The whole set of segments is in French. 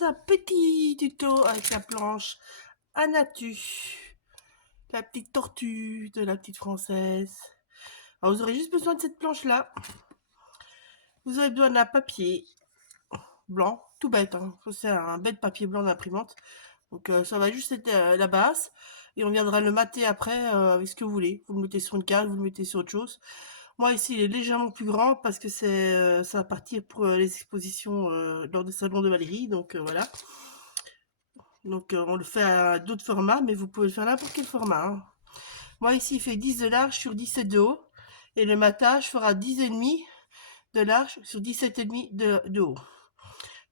dans un petit tuto avec la planche Anatu, la petite tortue de la petite française. Alors vous aurez juste besoin de cette planche là. Vous aurez besoin d'un papier blanc, tout bête, hein. C'est un bête papier blanc d'imprimante. Donc ça va juste être la base. Et on viendra le mater après avec ce que vous voulez. Vous le mettez sur une carte, vous le mettez sur autre chose. Moi ici il est légèrement plus grand parce que ça va partir pour les expositions lors des salons de Valérie. Donc voilà. Donc on le fait à d'autres formats, mais vous pouvez le faire n'importe quel format, hein. Moi ici il fait 10 de large sur 17 de haut. Et le matage fera 10,5 de large sur 17,5 de haut.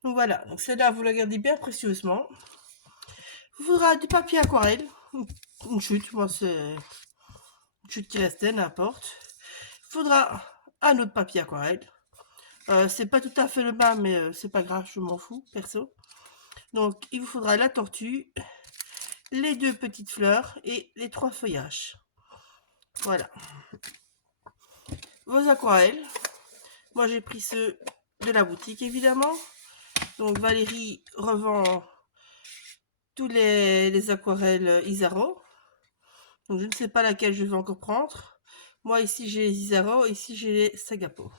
Donc voilà, donc celle-là vous la gardez bien précieusement. Il vous faudra du papier aquarelle, une chute, moi c'est une chute qui restait, n'importe. Il faudra un autre papier aquarelle. C'est pas tout à fait le bas, mais c'est pas grave, je m'en fous, perso. Donc il vous faudra la tortue, les 2 petites fleurs et les 3 feuillages. Voilà. Vos aquarelles. Moi j'ai pris ceux de la boutique évidemment. Donc Valérie revend tous les aquarelles Isaro. Donc je ne sais pas laquelle je vais encore prendre. Moi ici j'ai les Isaro, ici j'ai les Sagapo.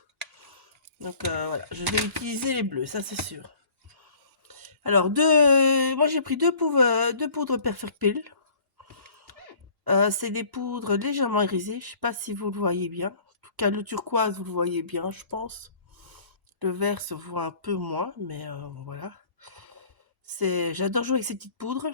Donc voilà, je vais utiliser les bleus, ça c'est sûr. Alors moi j'ai pris deux poudres Perfect Pill. C'est des poudres légèrement irisées, je sais pas si vous le voyez bien. En tout cas le turquoise vous le voyez bien je pense. Le vert se voit un peu moins, mais voilà. J'adore jouer avec ces petites poudres.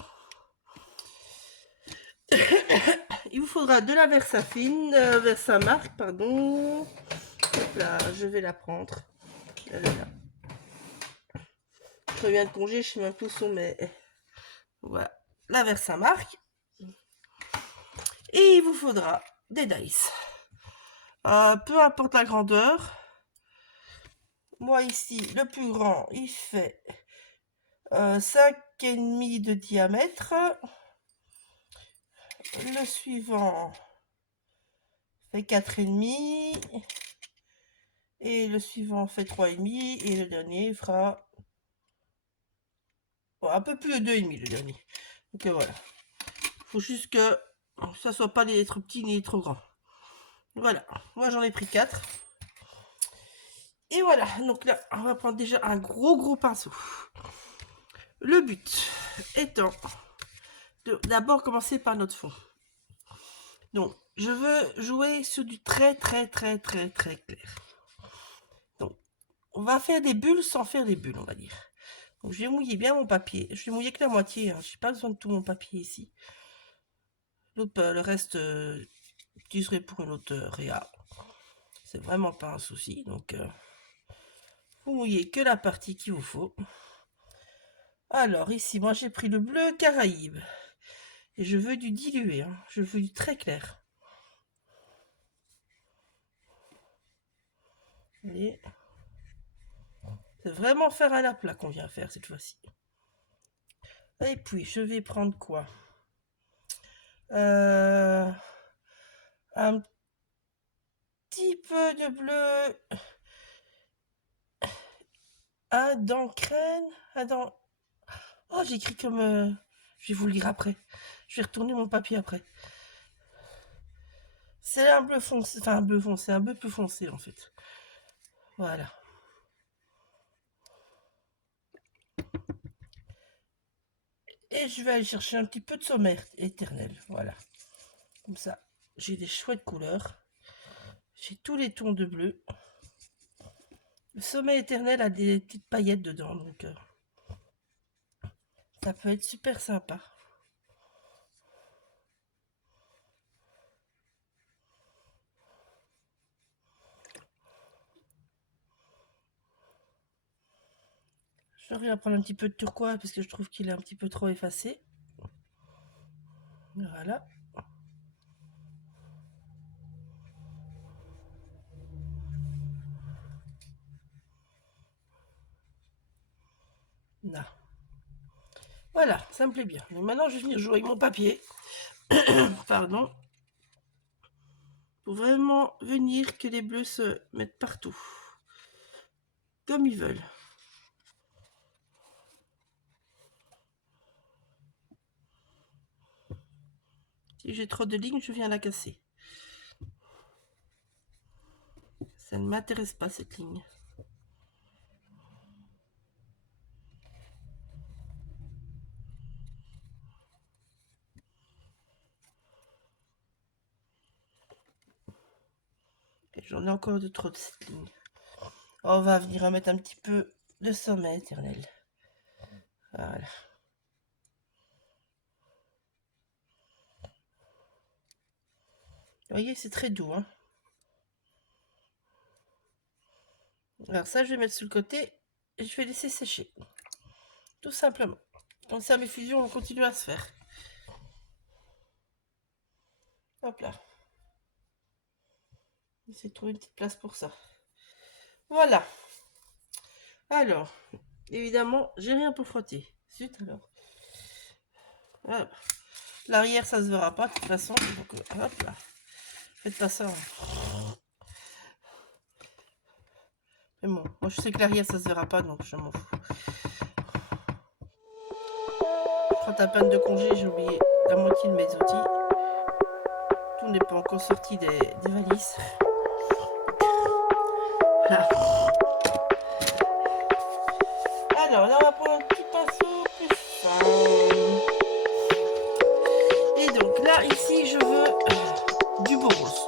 Il vous faudra de la Versafine, Versamark, pardon. Hop là, je vais la prendre. Là, là, là. Je reviens de congé, je sais même plus où sont, mais voilà. La Versamark. Et il vous faudra des dice. Peu importe la grandeur. Moi ici, le plus grand, il fait 5,5 de diamètre. Le suivant fait 4,5. Et le suivant fait 3,5. Et le dernier fera un peu plus de 2,5 le dernier. Donc voilà. Faut juste que ça soit pas ni trop petit ni trop grand. Voilà. Moi j'en ai pris 4. Et voilà. Donc là, on va prendre déjà un gros pinceau. Le but étant de d'abord commencer par notre fond. Donc, je veux jouer sur du très clair. Donc, on va faire des bulles sans faire des bulles, on va dire. Donc, je vais mouiller bien mon papier. Je vais mouiller que la moitié, hein. Je n'ai pas besoin de tout mon papier ici. Le reste, j'utiliserai pour une autre réa. C'est vraiment pas un souci. Donc, vous mouillez que la partie qu'il vous faut. Alors, ici, moi, j'ai pris le bleu Caraïbe. Et je veux du dilué, hein. Je veux du très clair. Et c'est vraiment faire à la plat qu'on vient faire cette fois-ci. Et puis, je vais prendre quoi? Un petit peu de bleu. Un d'encre. Oh, j'ai écrit comme... Je vais vous le lire après. Je vais retourner mon papier après. C'est un bleu foncé. Enfin, un bleu foncé. Un bleu plus foncé, en fait. Voilà. Et je vais aller chercher un petit peu de sommaire éternel. Voilà. Comme ça, j'ai des chouettes couleurs. J'ai tous les tons de bleu. Le sommet éternel a des petites paillettes dedans, donc ça peut être super sympa. Je vais prendre un petit peu de turquoise parce que je trouve qu'il est un petit peu trop effacé. Voilà. Là. Voilà, ça me plaît bien. Donc maintenant, je vais venir jouer avec mon papier. Pardon. Pour vraiment venir que les bleus se mettent partout. Comme ils veulent. Si j'ai trop de lignes, je viens la casser. Ça ne m'intéresse pas, cette ligne. J'en ai encore de trop de cette ligne. On va venir remettre un petit peu de sommet éternel. Voilà. Vous voyez, c'est très doux. Hein. Alors ça, je vais mettre sur le côté et je vais laisser sécher. Tout simplement. Comme ça, mes fusions vont continuer à se faire. Hop là. J'essaie de trouver une petite place pour ça. Voilà. Alors, évidemment, j'ai rien pour frotter. Zut alors. Voilà. L'arrière, ça se verra pas de toute façon. Donc, hop là. Faites pas ça. Hein. Mais bon, moi je sais que l'arrière, ça se verra pas, donc je m'en fous. Je rentre à peine de congé, j'ai oublié la moitié de mes outils. Tout n'est pas encore sorti des valises. Voilà. Alors là, on va prendre un petit pinceau plus fin. Et donc là, ici, je veux du beau rose.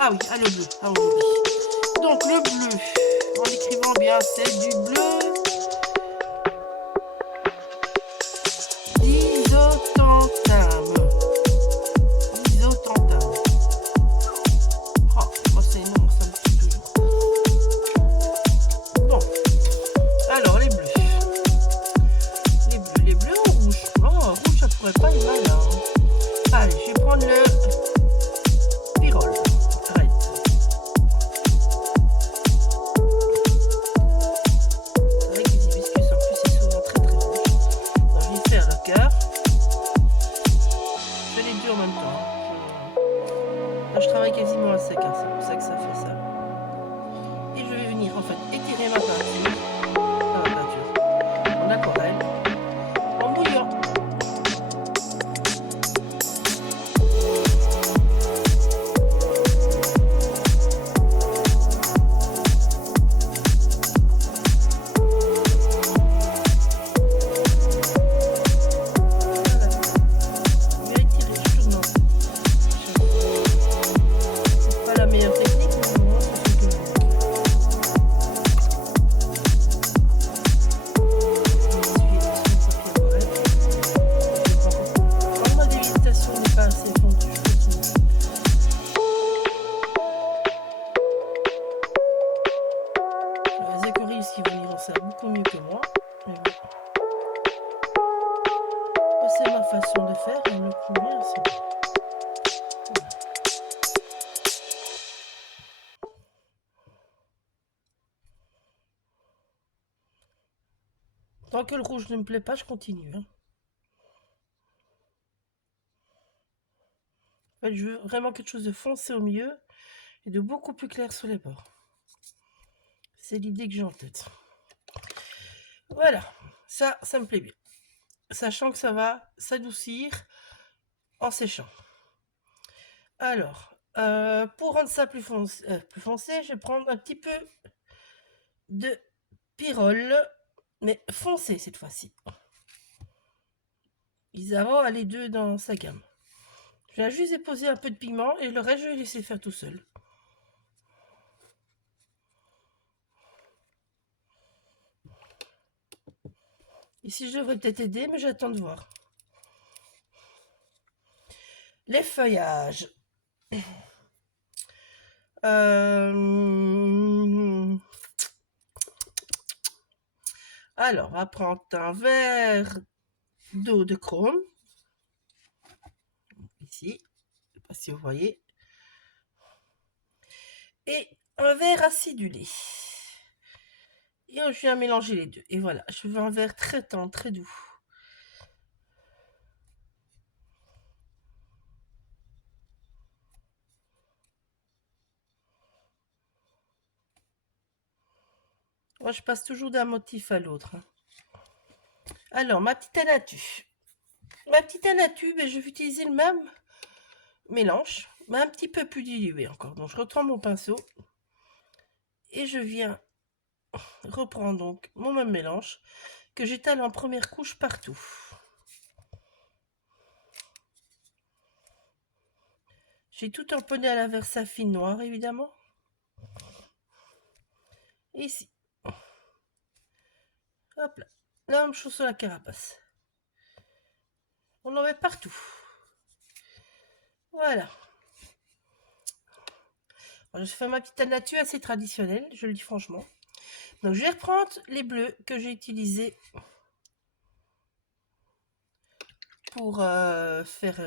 Ah oui, le bleu. Ah, on oublie. Donc le bleu, en écrivant bien, c'est du bleu d'isotantame. Isotantame. Oh, moi c'est non, ça me tue toujours. Bon, alors les bleus. Les bleus en rouge. Oh, rouge, ça pourrait pas être mal. Hein. Allez, je vais prendre le Pyrrole. Red. C'est vrai que les hibiscus en plus c'est souvent très très rouge. Donc je vais faire le cœur. Je fais les deux en même temps. Hein. Là, je travaille quasiment à sec, hein. C'est pour ça que ça fait ça. Et je vais venir en fait étirer ma peinture. Enfin, ma peinture. En aquarelle. En bouillant. Qui vont lire ça beaucoup mieux que moi. Mais bon. C'est ma façon de faire, elle me convient, c'est bon. Tant que le rouge ne me plaît pas, je continue. Hein. En fait, je veux vraiment quelque chose de foncé au milieu et de beaucoup plus clair sur les bords. C'est l'idée que j'ai en tête. Voilà, ça me plaît bien. Sachant que ça va s'adoucir en séchant. Alors, pour rendre ça plus foncé, je vais prendre un petit peu de Pyrrole, mais foncé cette fois-ci. Isaran a les deux dans sa gamme. Je vais juste déposer un peu de pigment et le reste, je vais laisser faire tout seul. Ici, je devrais peut-être aider, mais j'attends de voir. Les feuillages. Alors, on va prendre un verre d'eau de chrome. Ici, je ne sais pas si vous voyez. Et un verre acidulé. Et je viens mélanger les deux. Et voilà, je veux un verre très tendre, très doux. Moi, je passe toujours d'un motif à l'autre. Alors, ma petite Anatu. Ma petite Anatu, ben, je vais utiliser le même mélange, mais un petit peu plus dilué encore. Donc je reprends mon pinceau et je viens reprendre donc mon même mélange que j'étale en première couche partout. J'ai tout tamponné à la Versafine noire évidemment. Et ici. Hop là. La même chose sur la carapace. On en met partout. Voilà. Alors, je fais ma petite Anatu assez traditionnelle, je le dis franchement. Donc je vais reprendre les bleus que j'ai utilisés pour faire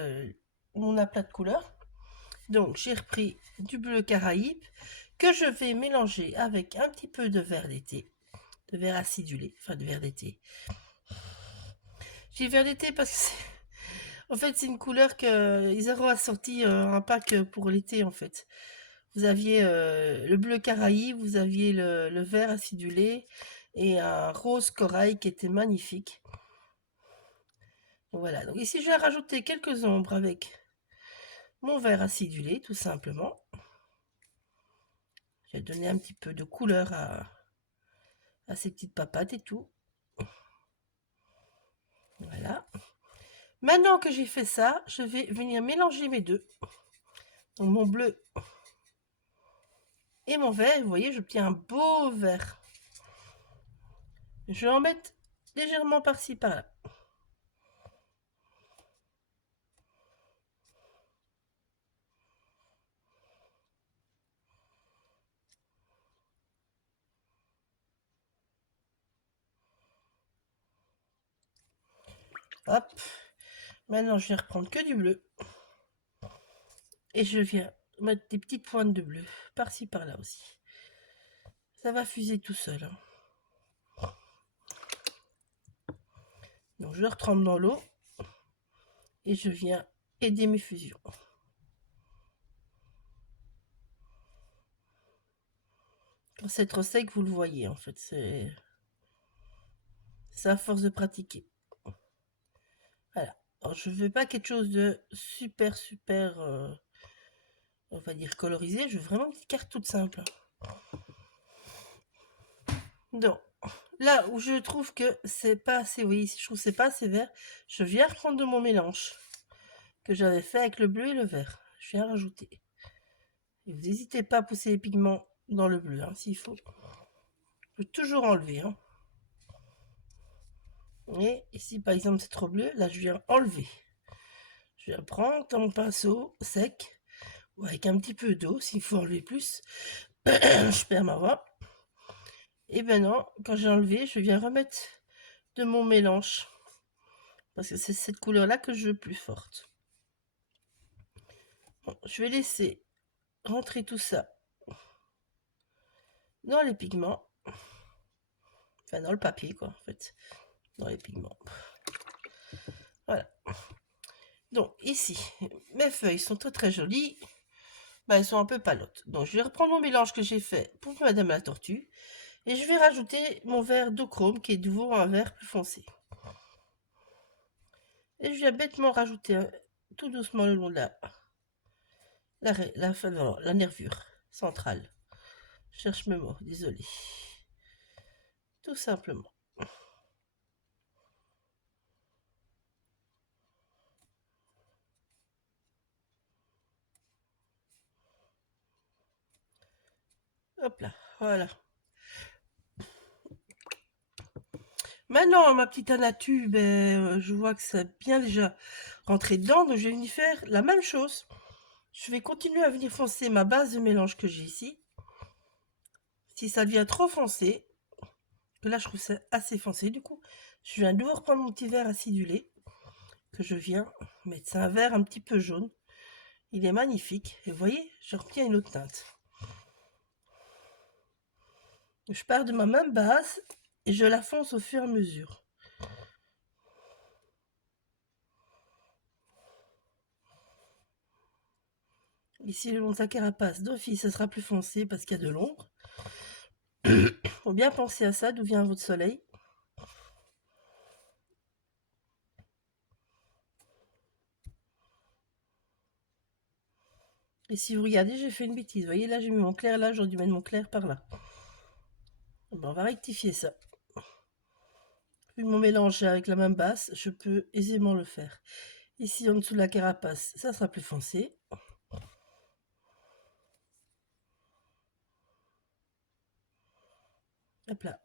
mon aplat de couleurs. Donc j'ai repris du bleu Caraïbe que je vais mélanger avec un petit peu de vert d'été, de vert acidulé, enfin de vert d'été. J'ai vert d'été parce que en fait c'est une couleur que Isaro a sorti un pack pour l'été en fait. Vous aviez le bleu Caraïbe, vous aviez le vert acidulé et un rose corail qui était magnifique. Voilà, donc ici je vais rajouter quelques ombres avec mon vert acidulé tout simplement. Je vais donner un petit peu de couleur à ces petites papates et tout. Voilà. Maintenant que j'ai fait ça, je vais venir mélanger mes deux. Donc mon bleu et mon vert. Vous voyez, j'obtiens un beau vert. Je vais en mettre légèrement par-ci, par-là. Hop. Maintenant, je vais reprendre que du bleu. Et je viens mettre des petites pointes de bleu par-ci, par-là aussi. Ça va fuser tout seul. Donc, je le retrempe dans l'eau. Et je viens aider mes fusions. Quand c'est trop sec, vous le voyez, en fait. C'est à force de pratiquer. Voilà. Alors, je ne veux pas quelque chose de super, on va dire colorisé. Je veux vraiment une petite carte toute simple. Donc, là où je trouve que c'est pas assez, oui, je trouve que c'est pas assez vert, je viens reprendre de mon mélange que j'avais fait avec le bleu et le vert. Je viens rajouter. Et vous n'hésitez pas à pousser les pigments dans le bleu, hein, s'il faut. Je peux toujours enlever. Hein. Et ici, par exemple, c'est trop bleu. Là, je viens enlever. Je viens prendre dans mon pinceau sec, ou avec un petit peu d'eau, s'il faut enlever plus. Je perds ma voix. Et maintenant, quand j'ai enlevé, je viens remettre de mon mélange. Parce que c'est cette couleur-là que je veux plus forte. Bon, je vais laisser rentrer tout ça dans les pigments. Enfin, dans le papier, quoi, en fait. Dans les pigments. Voilà. Donc, ici, mes feuilles sont très très jolies. Ben, elles sont un peu palotes. Donc, je vais reprendre mon mélange que j'ai fait pour Madame la Tortue. Et je vais rajouter mon vert d'ochrome, qui est de nouveau un vert plus foncé. Et je viens bêtement rajouter tout doucement le long de la nervure centrale. Je cherche mes mots, désolé. Tout simplement. Hop là, voilà. Maintenant, ma petite Anatu, ben, je vois que c'est bien déjà rentré dedans, donc je vais venir faire la même chose. Je vais continuer à venir foncer ma base de mélange que j'ai ici. Si ça devient trop foncé, que là je trouve ça assez foncé, du coup, je viens de nouveau reprendre mon petit verre acidulé, que je viens mettre. C'est un verre un petit peu jaune. Il est magnifique. Et vous voyez, je retiens une autre teinte. Je pars de ma même base et je la fonce au fur et à mesure. Ici, le long de sa carapace, d'office, ça sera plus foncé parce qu'il y a de l'ombre. Faut bien penser à ça, d'où vient votre soleil. Et si vous regardez, j'ai fait une bêtise. Vous voyez, là, j'ai mis mon clair là, j'aurais dû mettre mon clair par là. Bon, on va rectifier ça. Vu mon mélange avec la même base, je peux aisément le faire. Ici, en dessous de la carapace, ça sera plus foncé. Hop là.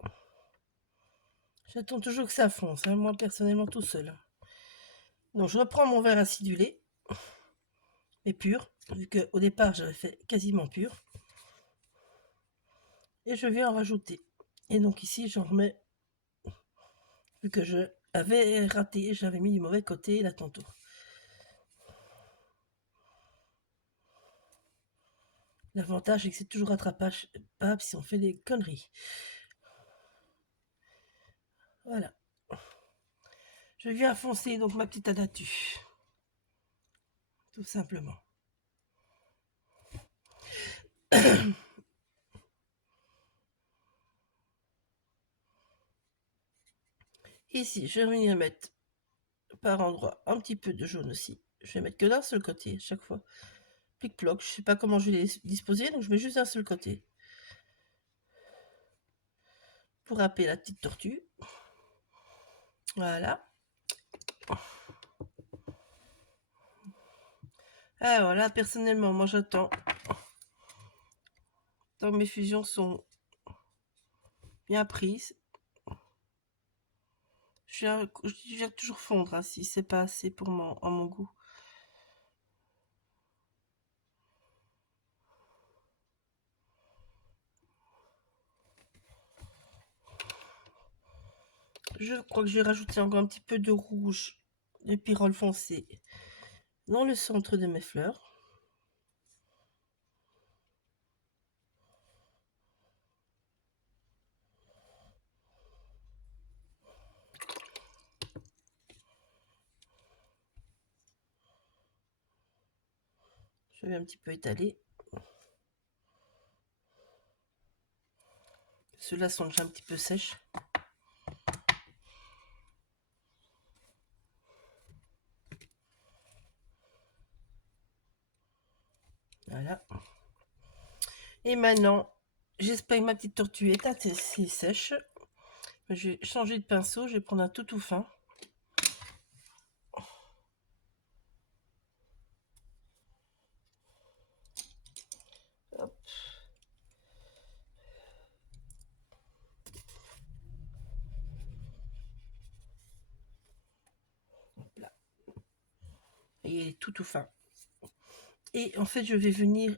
J'attends toujours que ça fonce, hein, moi personnellement tout seul. Donc je reprends mon verre acidulé, mais pur, vu qu'au départ j'avais fait quasiment pur. Et je viens en rajouter. Et donc ici j'en remets, vu que je avais raté, j'avais mis du mauvais côté là tantôt. L'avantage c'est que c'est toujours rattrapage si on fait des conneries. Voilà. Je viens foncer donc ma petite anatus. Tout simplement. Ici, je vais venir mettre par endroit un petit peu de jaune aussi. Je vais mettre que d'un seul côté à chaque fois. Plic-ploc, je sais pas comment je vais les disposer, donc je mets juste d'un seul côté. Pour râper la petite tortue. Voilà. Ah voilà, personnellement, moi j'attends. Tant que mes fusions sont bien prises. Je viens toujours fondre hein, si c'est pas assez pour mon goût. Je crois que je vais rajouter encore un petit peu de rouge de pyrrole foncé dans le centre de mes fleurs. Je vais un petit peu étaler. Ceux-là sont déjà un petit peu sèches. Voilà. Et maintenant, j'espère que ma petite tortue est assez sèche. Je vais changer de pinceau, je vais prendre un tout fin. Hop. Hop là. Et il est tout fin. Et en fait, je vais venir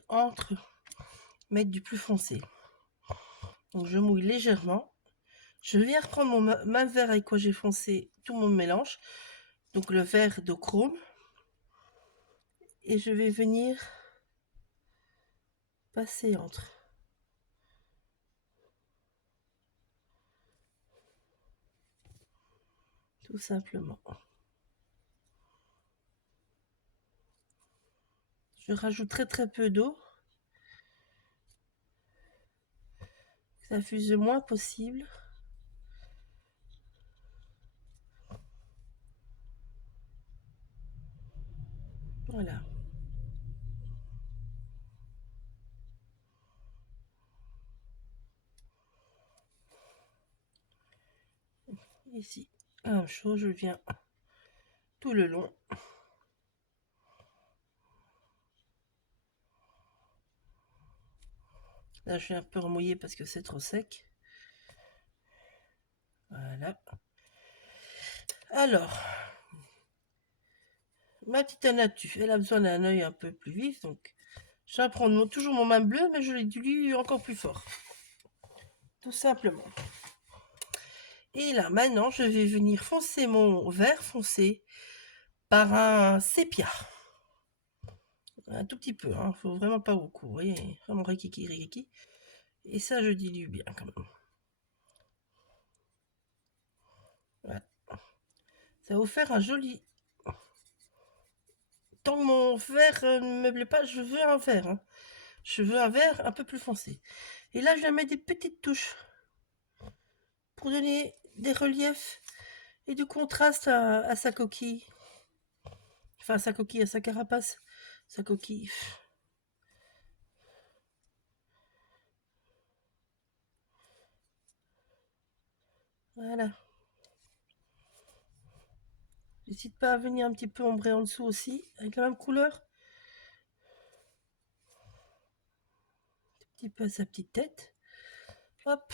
mettre du plus foncé. Donc je mouille légèrement. Je viens reprendre mon même verre avec quoi j'ai foncé tout mon mélange. Donc le verre de chrome. Et je vais venir passer entre. Tout simplement. Je rajoute très peu d'eau. Ça fuse le moins possible. Voilà. Ici, la même chose, je viens tout le long. Là, je suis un peu remouillée parce que c'est trop sec. Voilà. Alors, ma petite Anatus, elle a besoin d'un œil un peu plus vif, donc je vais prendre toujours mon main bleu, mais je l'ai dilue encore plus fort. Tout simplement. Et là, maintenant, je vais venir foncer mon vert foncé par un sépia. Un tout petit peu, hein, faut vraiment pas beaucoup. Vous voyez, vraiment rikiki. Et ça, je dilue bien quand même. Voilà. Ça va vous faire un joli... Tant que mon vert ne me plaît pas, je veux un vert. Hein. Je veux un vert un peu plus foncé. Et là, je vais mettre des petites touches pour donner des reliefs et du contraste à sa coquille. Enfin, à sa coquille, à sa carapace. Sa coquille. Voilà. N'hésite pas à venir un petit peu ombrer en dessous aussi, avec la même couleur. Un petit peu à sa petite tête. Hop.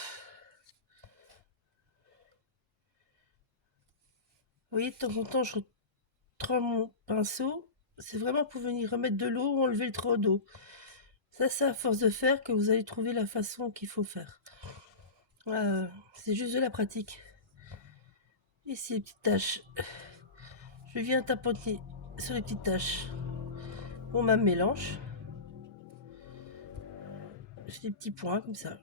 Vous voyez, de temps en temps, je retrempe mon pinceau. C'est vraiment pour venir remettre de l'eau ou enlever le trop d'eau. Ça, c'est à force de faire que vous allez trouver la façon qu'il faut faire. C'est juste de la pratique. Ici, les petites taches. Je viens tapoter sur les petites taches. On m'a mélange. J'ai des petits points comme ça.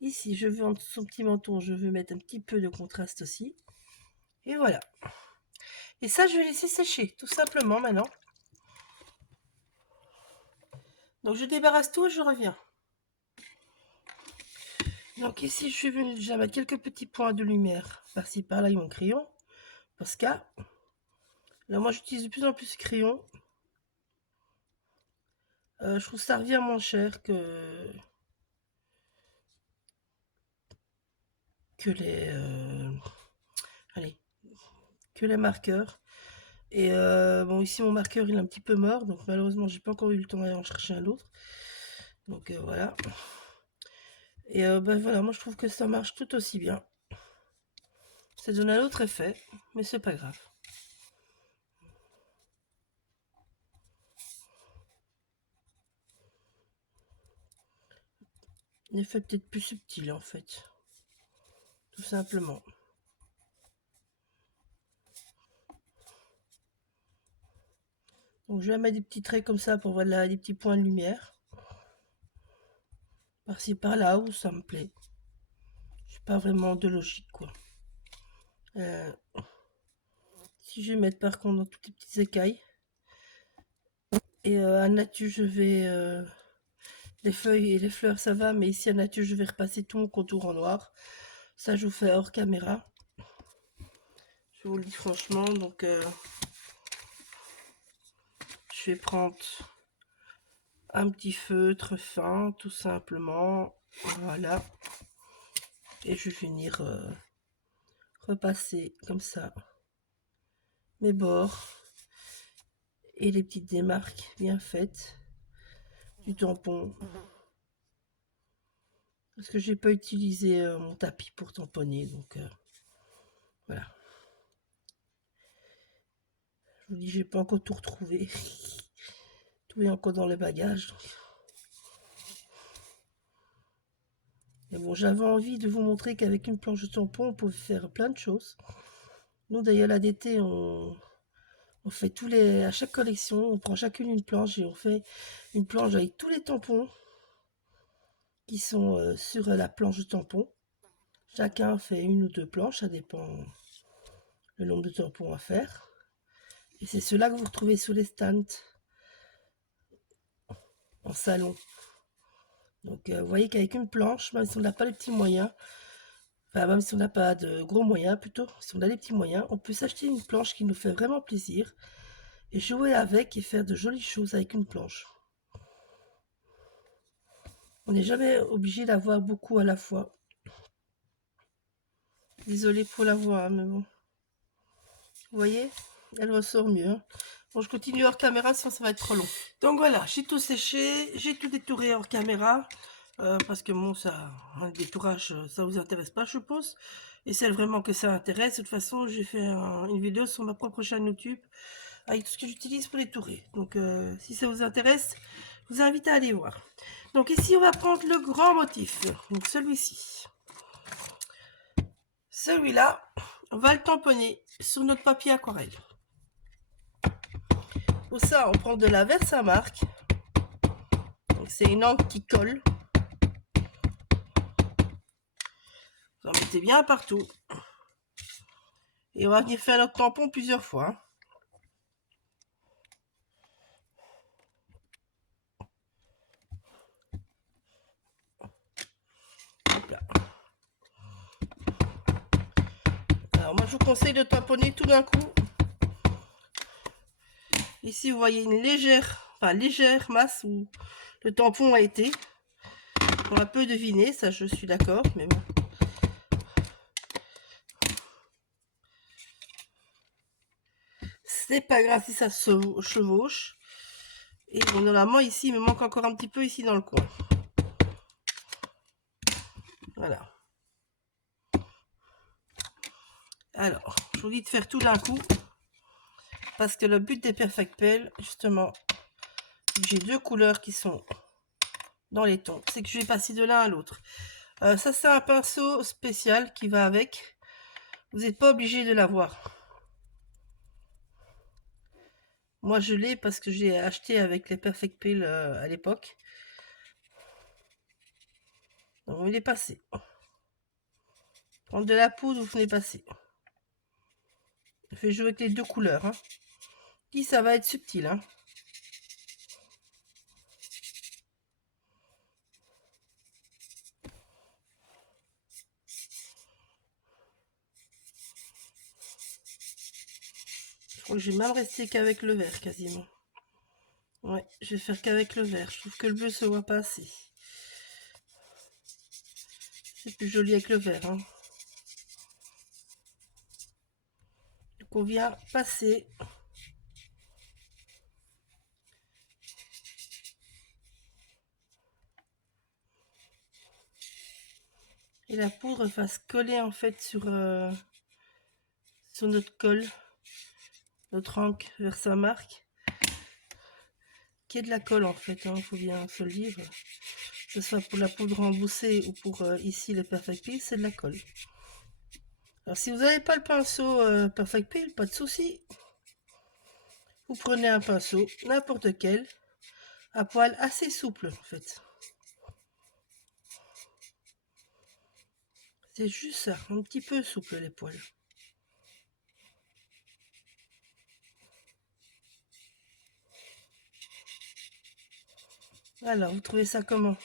Ici, je veux en son petit menton, je veux mettre un petit peu de contraste aussi. Et voilà. Et ça, je vais laisser sécher, tout simplement, maintenant. Donc, je débarrasse tout et je reviens. Donc, ici, je suis venue déjà mettre quelques petits points de lumière par-ci, par-là, avec mon crayon. Posca. Là, moi, j'utilise de plus en plus ce crayon. Je trouve que ça revient moins cher que les... allez, que les marqueurs. Et bon, ici, mon marqueur, il est un petit peu mort. Donc, malheureusement, j'ai pas encore eu le temps d'aller en chercher un autre. Donc, voilà. Et ben voilà, moi, je trouve que ça marche tout aussi bien. Ça donne un autre effet, mais c'est pas grave. Un effet peut-être plus subtil, en fait. Tout simplement. Donc, je vais mettre des petits traits comme ça pour voir des petits points de lumière. Par-ci, par-là, où ça me plaît. Je pas vraiment de logique, quoi. Si je vais mettre par contre dans toutes les petites écailles. Et à Natu, je vais... les feuilles et les fleurs, ça va. Mais ici, à Natu, je vais repasser tout mon contour en noir. Ça, je vous fais hors caméra. Je vous le dis franchement. Donc, je vais prendre un petit feutre fin, tout simplement. Voilà. Et je vais venir repasser comme ça mes bords et les petites démarques bien faites du tampon. Parce que j'ai pas utilisé mon tapis pour tamponner, donc voilà. Je vous dis, j'ai pas encore tout retrouvé. Tout est encore dans les bagages. Donc. Mais bon, j'avais envie de vous montrer qu'avec une planche de tampon, on pouvait faire plein de choses. Nous, d'ailleurs, l'ADT, on fait tous les... À chaque collection, on prend chacune une planche et on fait une planche avec tous les tampons qui sont sur la planche de tampon. Chacun fait une ou deux planches, ça dépend le nombre de tampons à faire. Et c'est ceux-là que vous retrouvez sous les stands en salon. Donc vous voyez qu'avec une planche, même si on n'a pas les petits moyens, enfin même si on n'a pas de gros moyens plutôt, si on a les petits moyens, on peut s'acheter une planche qui nous fait vraiment plaisir et jouer avec et faire de jolies choses avec une planche. On n'est jamais obligé d'avoir beaucoup à la fois. Désolée pour la voix, hein, mais bon. Vous voyez, elle ressort mieux. Hein. Bon, je continue hors caméra, sinon ça va être trop long. Donc voilà, j'ai tout séché, j'ai tout détouré hors caméra. Parce que bon, ça, un détourage, ça vous intéresse pas, je suppose. Et celle vraiment que ça intéresse, de toute façon, j'ai fait une vidéo sur ma propre chaîne YouTube avec tout ce que j'utilise pour les tourer. Donc, si ça vous intéresse, je vous invite à aller voir. Donc ici, on va prendre le grand motif, donc celui-ci. Celui-là, on va le tamponner sur notre papier aquarelle. Pour ça, on prend de la Versamark. C'est une encre qui colle. Vous en mettez bien partout. Et on va venir faire notre tampon plusieurs fois. Hop là. Alors moi je vous conseille de tamponner tout d'un coup. Ici vous voyez une légère masse où le tampon a été. On a peu deviné, ça je suis d'accord, mais bon. C'est pas grave si ça se chevauche. Et bon, normalement, ici, il me manque encore un petit peu ici dans le coin. Voilà. Alors, je vous dis de faire tout d'un coup. Parce que le but des Perfect Pale, justement, j'ai deux couleurs qui sont dans les tons. C'est que je vais passer de l'un à l'autre. Ça, c'est un pinceau spécial qui va avec. Vous n'êtes pas obligé de l'avoir. Moi, je l'ai parce que j'ai acheté avec les Perfect Pale à l'époque. Donc, il est passé. Prendre de la poudre, vous venez passer. Je vais jouer avec les deux couleurs. Hein. Puis, ça va être subtil. Hein. Je crois que je vais même rester qu'avec le vert, quasiment. Ouais, je vais faire qu'avec le vert. Je trouve que le bleu se voit pas assez. C'est plus joli avec le vert. Hein. Donc, on vient passer. Et la poudre va se coller en fait sur notre colle, notre encre vers sa marque. Qui est de la colle en fait, il faut bien se le dire. Que ce soit pour la poudre emboussée ou pour ici le Perfect Peel, c'est de la colle. Alors si vous n'avez pas le pinceau Perfect Peel, pas de souci. Vous prenez un pinceau, n'importe quel, à poil assez souple en fait. C'est juste ça, un petit peu souple les poils. Alors, vous trouvez ça comment?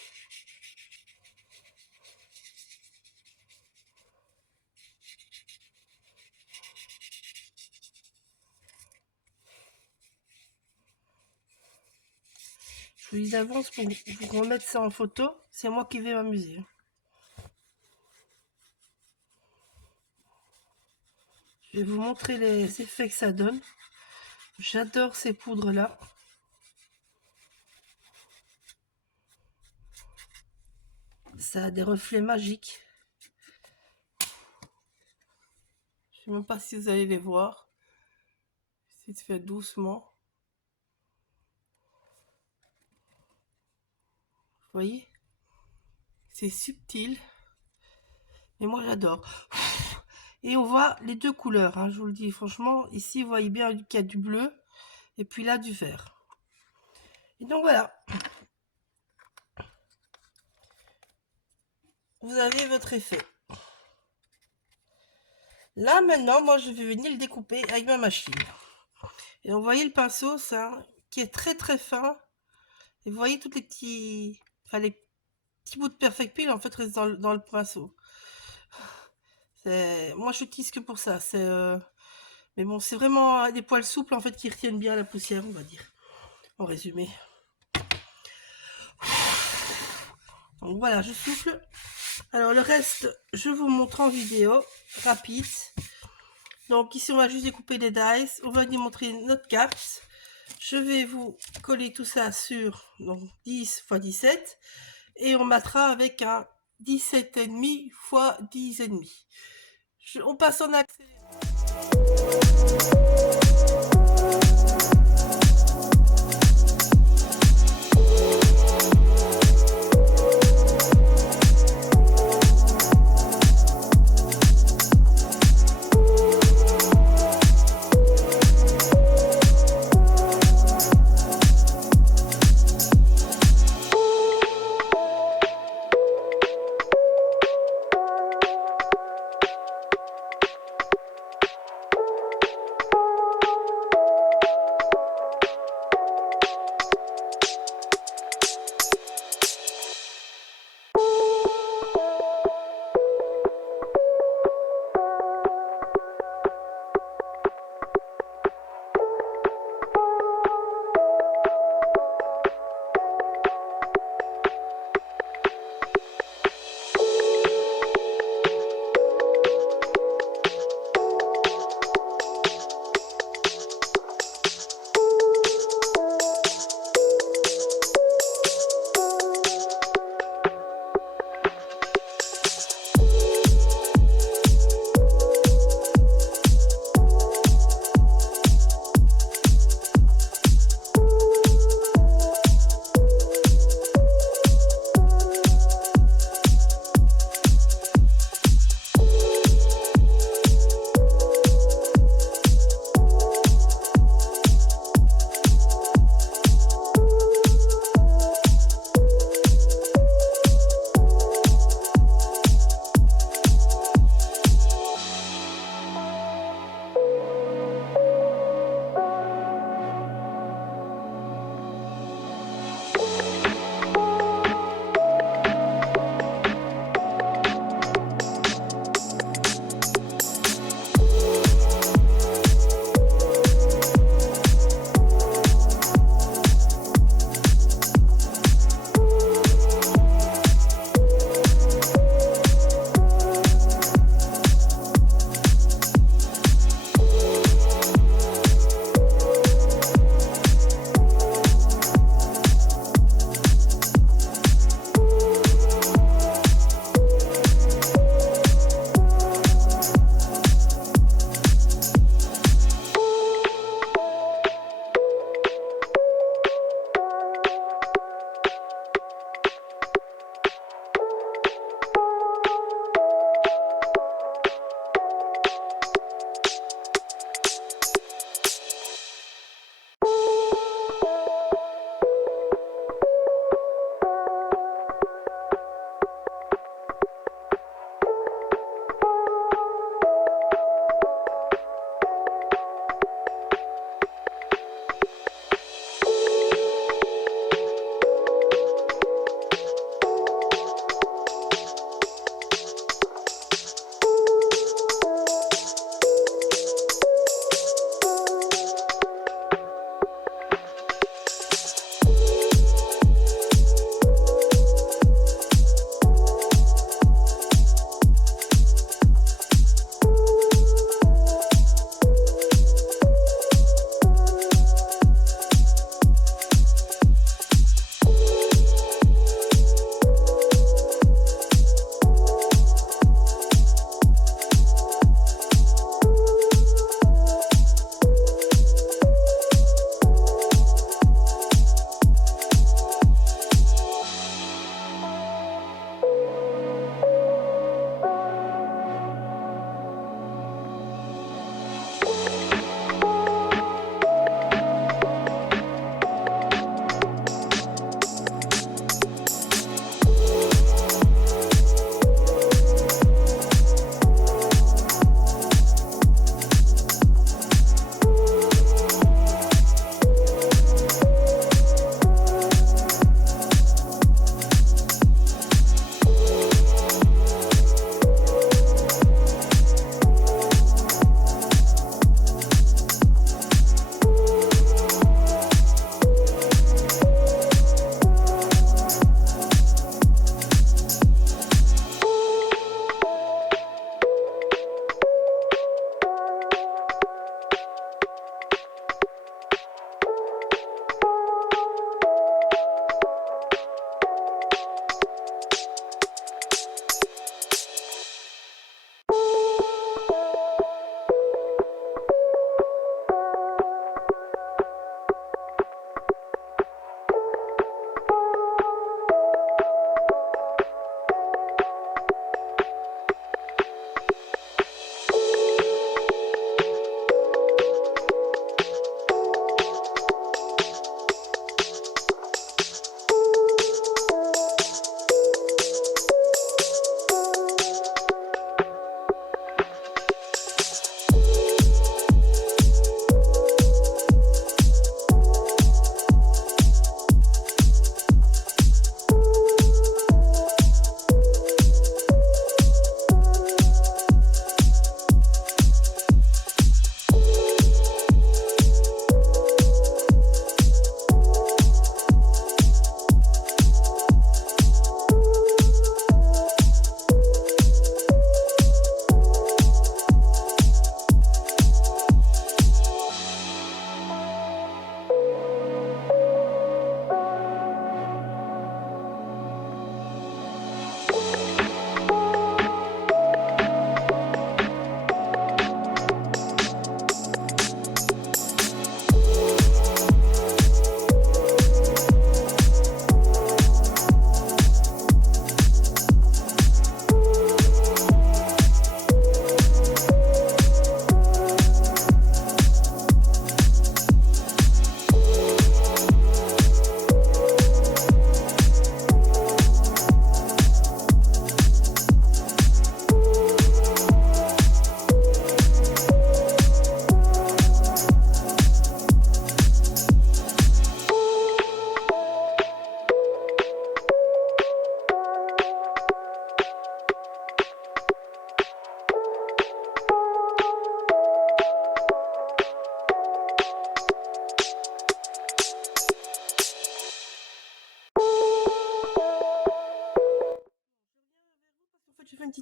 Je vous dis d'avance pour vous remettre ça en photo, c'est moi qui vais m'amuser. Je vais vous montrer les effets que ça donne. J'adore ces poudres là. Ça a des reflets magiques. Je sais même pas si vous allez les voir. J'essaie de faire doucement. Vous voyez? C'est subtil. Mais moi j'adore. Et on voit les deux couleurs, hein, je vous le dis franchement. Ici, vous voyez bien qu'il y a du bleu. Et puis là, du vert. Et donc voilà. Vous avez votre effet. Là, maintenant, moi, je vais venir le découper avec ma machine. Et donc, vous voyez le pinceau, ça, qui est très très fin. Et vous voyez tous les petits... Enfin, les petits bouts de Perfect Peel, en fait, restent dans le pinceau. Moi, je n'utilise que pour ça. Mais bon, c'est vraiment des poils souples, en fait, qui retiennent bien la poussière, on va dire. En résumé. Donc voilà, je souffle. Alors le reste, je vous montre en vidéo, rapide. Donc ici, on va juste découper des dice. On va vous montrer notre carte. Je vais vous coller tout ça sur donc 10 x 17. Et on mettra avec un 17,5 x 10,5. On passe en accéléré.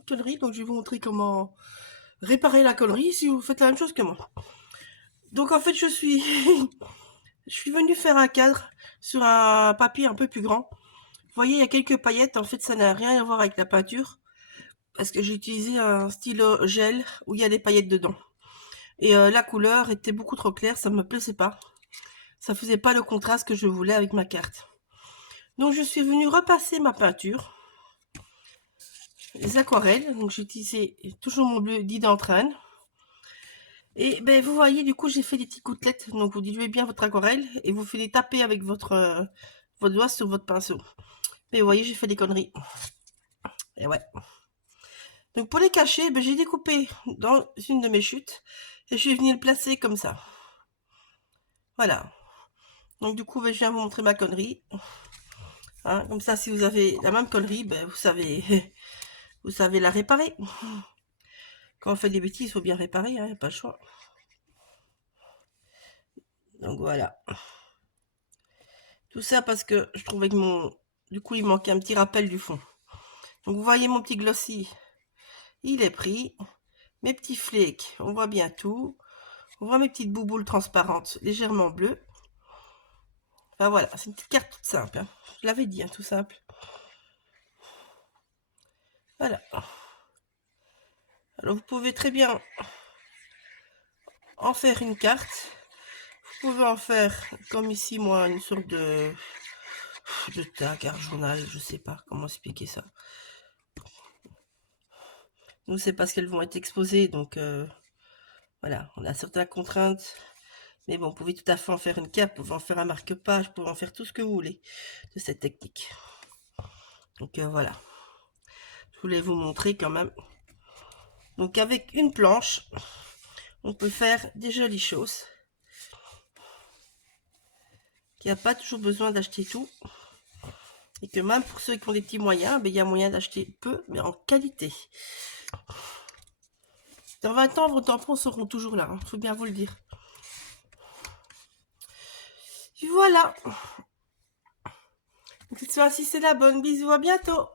petite connerie, donc je vais vous montrer comment réparer la connerie si vous faites la même chose que moi. Donc en fait, je suis venue faire un cadre sur un papier un peu plus grand. Vous voyez, il y a quelques paillettes. En fait, ça n'a rien à voir avec la peinture parce que j'ai utilisé un stylo gel où il y a des paillettes dedans. Et la couleur était beaucoup trop claire, ça me plaisait pas. Ça faisait pas le contraste que je voulais avec ma carte. Donc je suis venue repasser ma peinture, les aquarelles. Donc j'ai utilisé toujours mon bleu d'Identrane. Et ben vous voyez, du coup j'ai fait des petites gouttelettes. Donc vous diluez bien votre aquarelle et vous faites les taper avec votre doigt sur votre pinceau. Mais vous voyez, j'ai fait des conneries. Et ouais. Donc pour les cacher, ben, j'ai découpé dans une de mes chutes et je suis venue le placer comme ça. Voilà. Donc du coup, ben, je viens vous montrer ma connerie. Hein, comme ça, si vous avez la même connerie, ben, vous savez la réparer. Quand on fait des bêtises, il faut bien réparer, hein, pas le choix. Donc voilà. Tout ça parce que je trouvais que du coup, il manquait un petit rappel du fond. Donc vous voyez mon petit glossy, il est pris. Mes petits flakes, on voit bien tout. On voit mes petites bouboules transparentes, légèrement bleues. Enfin voilà, c'est une petite carte toute simple. Hein. Je l'avais dit, hein, tout simple. Voilà. Alors vous pouvez très bien en faire une carte. Vous pouvez en faire, comme ici, moi, une sorte de tag, un journal, je sais pas comment expliquer ça. Nous, c'est parce qu'elles vont être exposées, donc voilà, on a certaines contraintes. Mais bon, vous pouvez tout à fait en faire une carte, vous pouvez en faire un marque-page, vous pouvez en faire tout ce que vous voulez de cette technique. Donc voilà. Je voulais vous montrer quand même. Donc avec une planche, on peut faire des jolies choses. Il n'y a pas toujours besoin d'acheter tout. Et que même pour ceux qui ont des petits moyens, ben, il y a moyen d'acheter peu, mais en qualité. Dans 20 ans, vos tampons seront toujours là, il faut bien vous le dire. Et voilà. Que cette fois-ci, c'est la bonne. Bisous, à bientôt.